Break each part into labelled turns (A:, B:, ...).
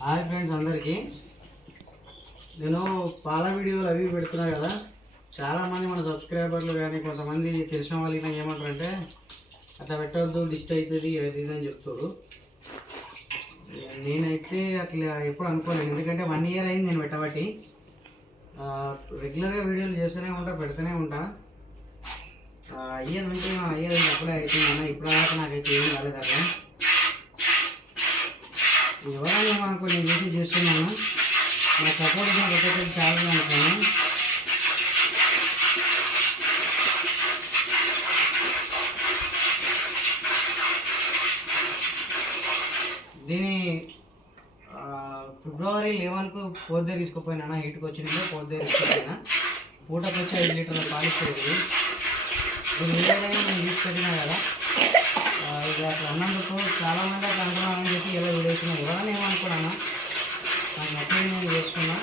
A: Hi friends అందరికీ. నేను పాల వీడియోలు అవి పెడుతున్నా కదా. చాలామంది మన సబ్స్క్రైబర్లు కానీ కొంతమంది తెలిసిన వాళ్ళకి నాకు ఏమంటారంటే అట్లా పెట్టవద్దు డిస్ట్ అవుతుంది అది ఇది అని చెప్తాడు నేనైతే అట్లా ఎప్పుడు అనుకోలేదు. ఎందుకంటే వన్ ఇయర్ అయింది నేను పెట్టబట్టి. రెగ్యులర్గా వీడియోలు చేస్తూనే ఉంటా పెడుతూనే ఉంటా. ఆ, అయ్యేది ఉంటే అయ్యేది అప్పుడే అవుతుందన్న ఇప్పుడు నాకు నాకైతే ఏం కాలేదు అట్లా ఎవరైనా మనకు నేను చేసి చేస్తున్నాను. నా సపోర్ట్ నాకు ఒకటి చాలా అనుకోను దీని ఫిబ్రవరి లెవెన్కు పోతే తీసుకుపోయినా హీట్కి వచ్చిందో పోతే తీసుకుపోయినా. పూటకు వచ్చి ఐదు లీటర్ల పాలు ఇచ్చేది. ఇప్పుడు ఏదైనా నేను తీసుకెళ్ళినా కదా ఇది అట్లా అన్నందుకు చాలా మంది అట్లా అనుకున్నామని చెప్పి ఇలా వీడేసిన ఎవరైనా ఏమనుకున్నాను దాని మొత్తం నేను చేసుకున్నా.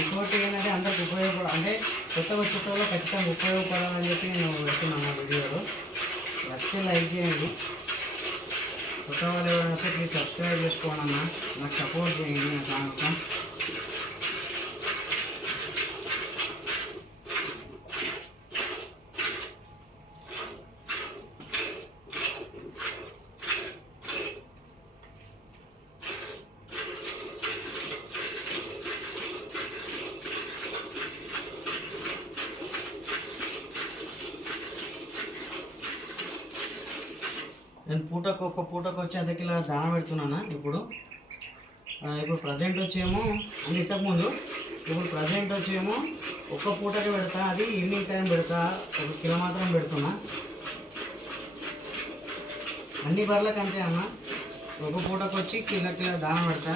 A: ఇంకోటి ఏంటంటే అందరికి ఉపయోగపడ అంటే కొత్త వచ్చేటోళ్ళు ఖచ్చితంగా ఉపయోగపడాలని చెప్పి నేను పెడుతున్నాను నా వీడియోలో. నచ్చితే లైక్ చేయండి. కొత్త వాళ్ళు ఎవరైనా వస్తే ప్లీజ్ సబ్స్క్రైబ్ చేసుకోండి అన్న. నాకు సపోర్ట్ చేయండి నా ఛానల్కి నేను పూటకు ఒక పూటకు వచ్చి అర్ధ కిలో దాన పెడుతున్నాను ఇప్పుడు? ఇప్పుడు ప్రజెంట్ వచ్చేమో అంటే ఇంతకుముందు ఇప్పుడు ప్రజెంట్ వచ్చేమో ఒక్క పూటకి పెడతా అది ఈవినింగ్ టైం పెడతా ఒక కిలో మాత్రం పెడుతున్నా. అన్ని బర్లకు అంతే అన్న. ఒక పూటకు వచ్చి కిలో కిలో దాన పెడతా.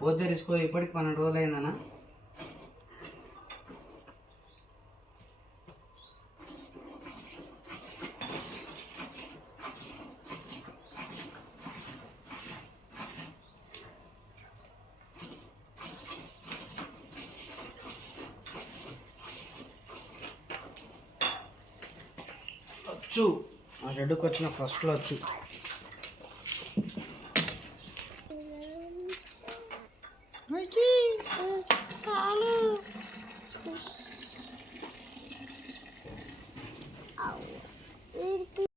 A: పోతే తీసుకో ఇప్పటికి పన్నెండు రోజులు అయిందనా వచ్చు. ఆ షెడ్కి వచ్చిన ఫస్ట్లో వచ్చు. కాలు